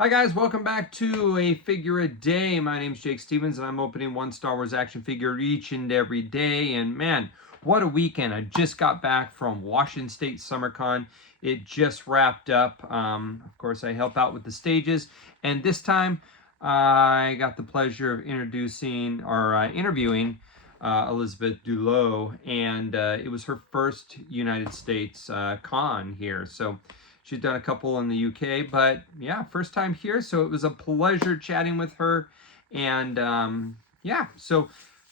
Hi guys, welcome back to A Figure a Day. My name's Jake Stevens and I'm opening one Star Wars action figure each and every day. And man, what a weekend. I just got back from Washington State SummerCon. It just wrapped up. Of course, I help out with the stages. And this time, I got the pleasure of interviewing Elizabeth Dulo. And it was her first United States con here. So she's done a couple in the UK, but yeah, first time here. So it was a pleasure chatting with her. And yeah, so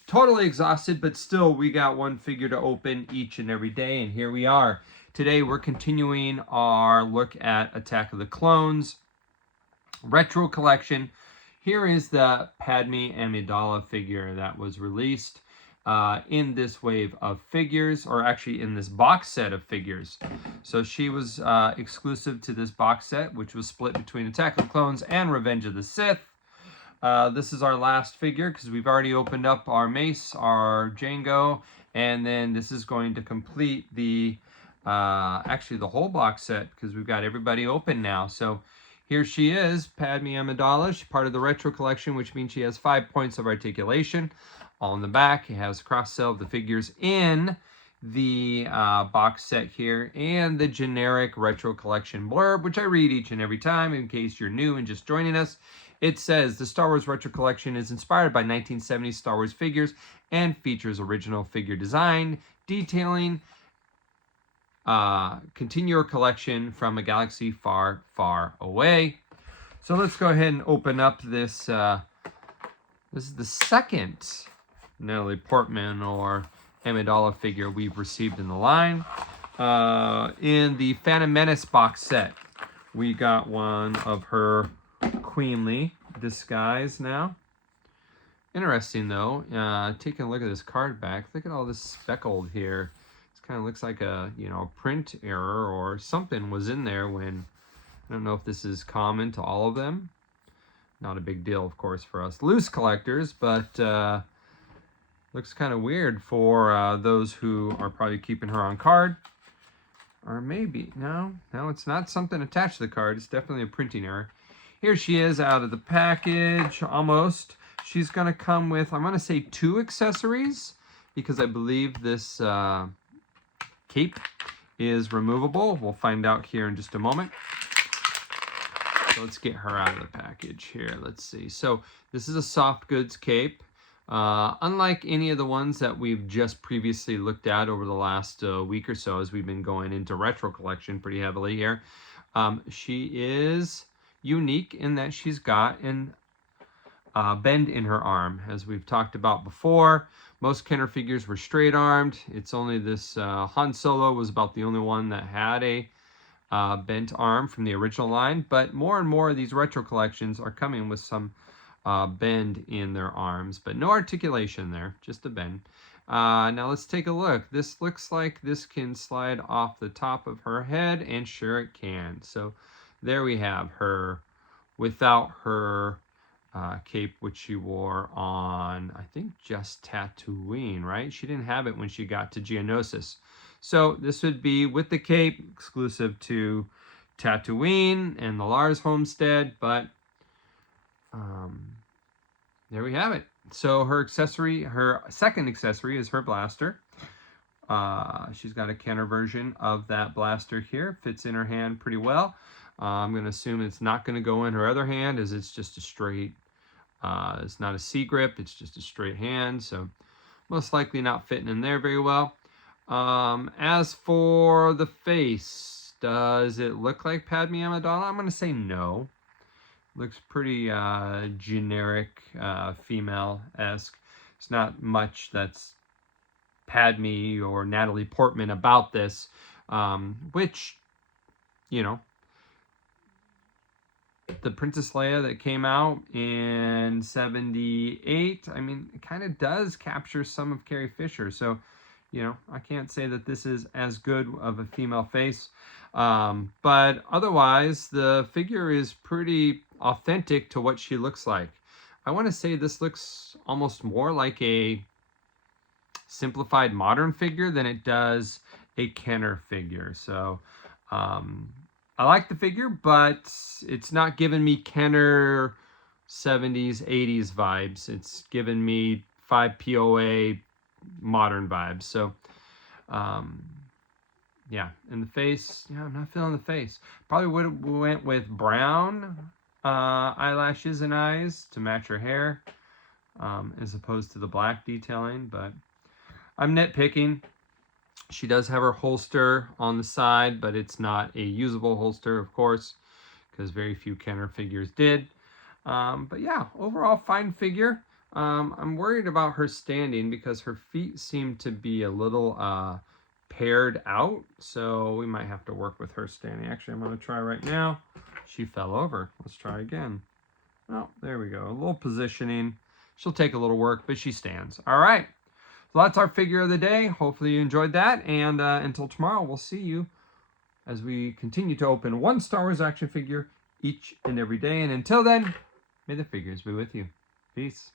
totally exhausted, but still we got one figure to open each and every day. And here we are. Today we're continuing our look at Attack of the Clones Retro Collection. Here is the Padme Amidala figure that was released in this wave of figures, or actually in this box set of figures. So she was exclusive to this box set, which was split between Attack of the Clones and Revenge of the Sith. This is our last figure because we've already opened up our Mace, our Jango, and then this is going to complete the actually the whole box set because we've got everybody open now. So here she is, Padme Amidala. She's part of the Retro Collection, which means she has 5 points of articulation. All in the back, it has cross-sell of the figures in the box set here, and the generic Retro Collection blurb, which I read each and every time in case you're new and just joining us. It says, the Star Wars Retro Collection is inspired by 1970s Star Wars figures and features original figure design, detailing, continue your collection from a galaxy far, far away. So let's go ahead and open up this. This is the second Natalie Portman or Amidala figure we've received in the line. In the Phantom Menace box set, we got one of her queenly disguise now. Interesting though, taking a look at this card back, look at all this speckled here. It kind of looks like a print error or something was in there when, I don't know if this is common to all of them. Not a big deal, of course, for us loose collectors, but looks kind of weird for those who are probably keeping her on card. Or maybe, no, it's not something attached to the card. It's definitely a printing error. Here she is out of the package, almost. She's going to come with, I'm going to say 2 accessories, because I believe this cape is removable. We'll find out here in just a moment. So let's get her out of the package here. Let's see. So this is a soft goods cape. Unlike any of the ones that we've just previously looked at over the last week or so, as we've been going into Retro Collection pretty heavily here, she is unique in that she's got an bend in her arm. As we've talked about before, most Kenner figures were straight armed. It's only this Han Solo was about the only one that had a bent arm from the original line, but more and more of these Retro Collections are coming with some bend in their arms, but no articulation there, just a bend. Now let's take a look. This looks like this can slide off the top of her head, and sure it can. So there we have her without her cape, which she wore on, I think, just Tatooine, right? She didn't have it when she got to Geonosis. So this would be with the cape, exclusive to Tatooine and the Lars homestead, but there we have it. So her accessory, her second accessory is her blaster. She's got a Kenner version of that blaster here. Fits in her hand pretty well. I'm going to assume it's not going to go in her other hand, as it's just a straight, it's not a C grip, it's just a straight hand. So most likely not fitting in there very well. As for the face, does it look like Padme Amidala? I'm going to say no. Looks pretty generic, female-esque. It's not much that's Padme or Natalie Portman about this, which, the Princess Leia that came out in 78, I mean, it kind of does capture some of Carrie Fisher. So, I can't say that this is as good of a female face. But otherwise, the figure is pretty authentic to what she looks like. I want to say this looks almost more like a simplified modern figure than it does a Kenner figure. So I like the figure, but it's not giving me Kenner 70s, 80s vibes. It's giving me 5POA modern vibes. So, yeah, in the face, yeah, I'm not feeling the face. Probably would have went with brown eyelashes and eyes to match her hair, as opposed to the black detailing, but I'm nitpicking. She does have her holster on the side, but it's not a usable holster, of course, because very few Kenner figures did. But yeah, overall fine figure. I'm worried about her standing because her feet seem to be a little paired out, so we might have to work with her standing. Actually, I'm going to try right now. She fell over. Let's try again. Oh, there we go. A little positioning. She'll take a little work, but she stands. All right. So that's our figure of the day. Hopefully you enjoyed that. And until tomorrow, we'll see you as we continue to open one Star Wars action figure each and every day. And until then, may the figures be with you. Peace.